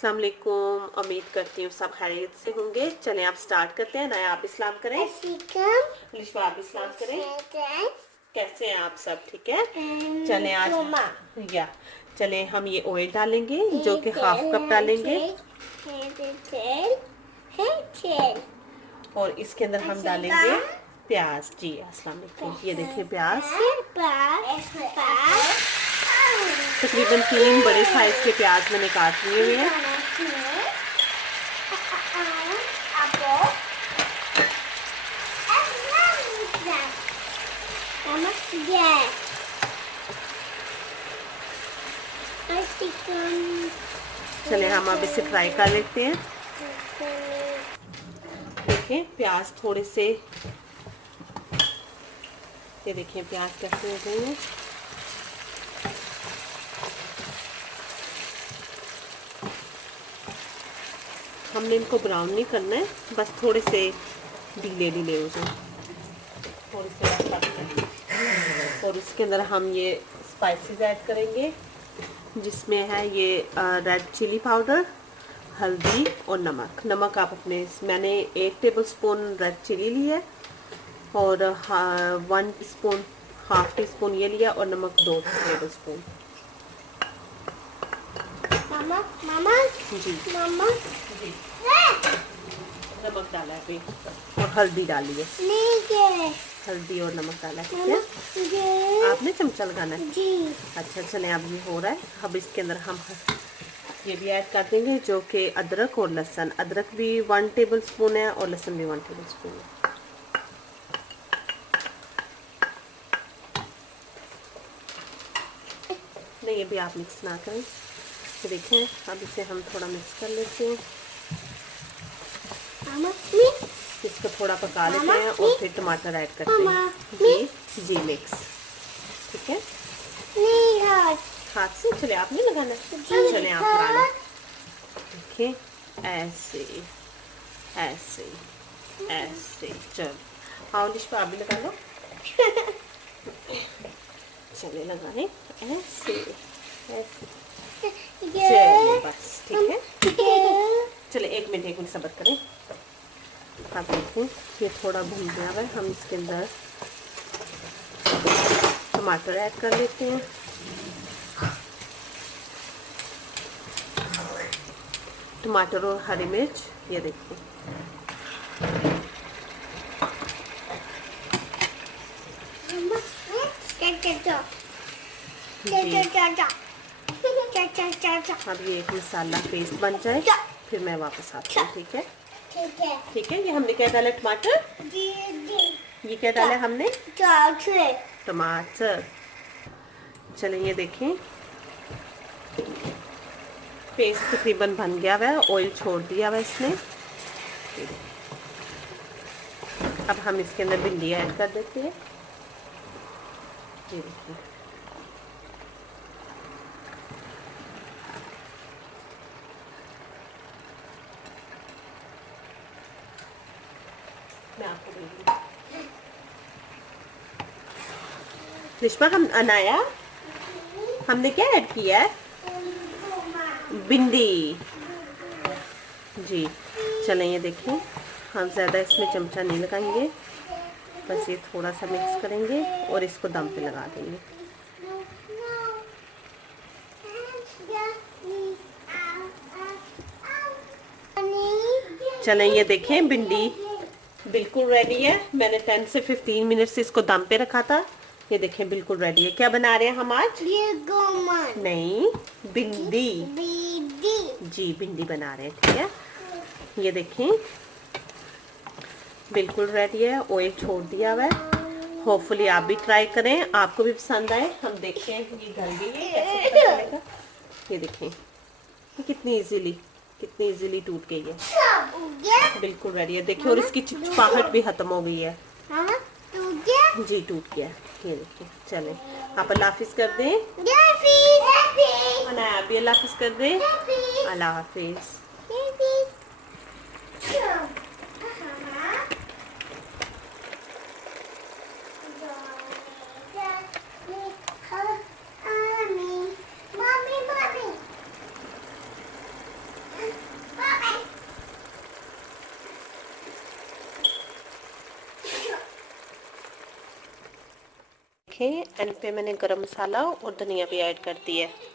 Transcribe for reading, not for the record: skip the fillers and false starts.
अस्सलाम वालेकुम। उम्मीद करती हूँ सब खैरियत से होंगे। चलें आप स्टार्ट करते हैं। नया आप इस्लाम करें, लिशवा आप इस्लाम करें। कैसे हैं आप सब? ठीक है। चलें आज चलें हम ये ऑयल डालेंगे जो कि हाफ कप डालेंगे और इसके अंदर हम डालेंगे प्याज। जी अस्सलाम वालेकुम। ये देखिए प्याज, तकरीबन 3 बड़े साइज के प्याज मैंने काट लिए हुए हैं। चले हम अब इसे फ्राई कर लेते हैं। देखिए प्याज थोड़े से, ये देखिए प्याज कैसे हो गए हैं। हमने इनको ब्राउन नहीं करना है, बस थोड़े से ढीले ढीले हो जाए, थोड़े से। और इसके अंदर हम ये स्पाइसेस ऐड करेंगे जिसमें है ये रेड चिली पाउडर, हल्दी और नमक। नमक आप अपने, मैंने 1 टेबलस्पून रेड चिली ली है और 1 टीस्पून, हाफ टी स्पून ये लिया और नमक 2 टेबलस्पून। मामा जी मामा जी नमक डाला है अभी और हल्दी डाली है। हल्दी और नमक डाला है। ठीक है, आपने चमचा लगाना है जी। अच्छा चलें अब ये हो रहा है। अब इसके अंदर हम ये भी ऐड कर देंगे जो कि अदरक और लहसुन। अदरक भी 1 टेबलस्पून है और लहसुन भी 1 टेबलस्पून है। नहीं ये भी आप मिक्स ना करें। तो देखें अब इसे हम थोड़ा मिक्स कर लेते हैं। इसको थोड़ा पका लेते हैं और फिर टमाटर ऐड करते हैं। जी जी मिक्स। ठीक है, हाथ से चले आप नहीं लगाना, चले आप लगाना। देखिए ऐसे ऐसे ऐसे। चलो आओ लिश आप भी लगा लो। चले लगाए ऐसे ऐसे। चलिए बस ठीक है। चले 1 मिनट सब्र करें। आप देखिए ये थोड़ा भून गया है। हम इसके अंदर टमाटर ऐड कर लेते हैं। टमाटर और हरी मिर्च, ये देखिए। अब ये एक मसाला पेस्ट बन जाए फिर मैं वापस आती हूँ। ठीक है ठीक है। ये हमने क्या डाला? टमाटर। ये क्या डाला हमने? टमाटर। चलिए ये देखें पेस्ट तकरीबन बन गया हुआ है, ऑयल छोड़ दिया हुआ है इसने। अब हम इसके अंदर भिंडी ऐड कर देते हैं। ये देखिए मैं आपको दूंगी। निष्पा हम अनाया हमने क्या ऐड किया है? भिंडी। जी चलें ये देखें हम ज़्यादा इसमें चमचा नहीं लगाएंगे, बस ये थोड़ा सा मिक्स करेंगे और इसको दम पे लगा देंगे। चलें ये देखें भिंडी बिल्कुल रेडी है। मैंने 10 से 15 मिनट से इसको दम पे रखा था। ये देखें बिल्कुल रेडी है। क्या बना रहे हैं हम आज? नहीं भिंडी। जी भिंडी बना रहे हैं। ठीक है, ये देखें बिल्कुल रेडी है। ऑयल छोड़ दिया हुआ है। होपफुली आप भी ट्राई करें, आपको भी पसंद आए। हम देखते हैं ये गल गई है कैसे पता चलेगा। ये देखें ये कितनी इजीली टूट गई है। बिल्कुल रेडी है। देखिए और इसकी चिपचिपाहट भी खत्म हो गई है। जी टूट गया। ये देखिए। चले आप अल्लाह हाफिज कर दें। आप भी अल्लाह हाफिज कर दें। अल्लाह हाफिज। देखें एंड पे मैंने गरम मसाला और धनिया भी ऐड कर दिया है।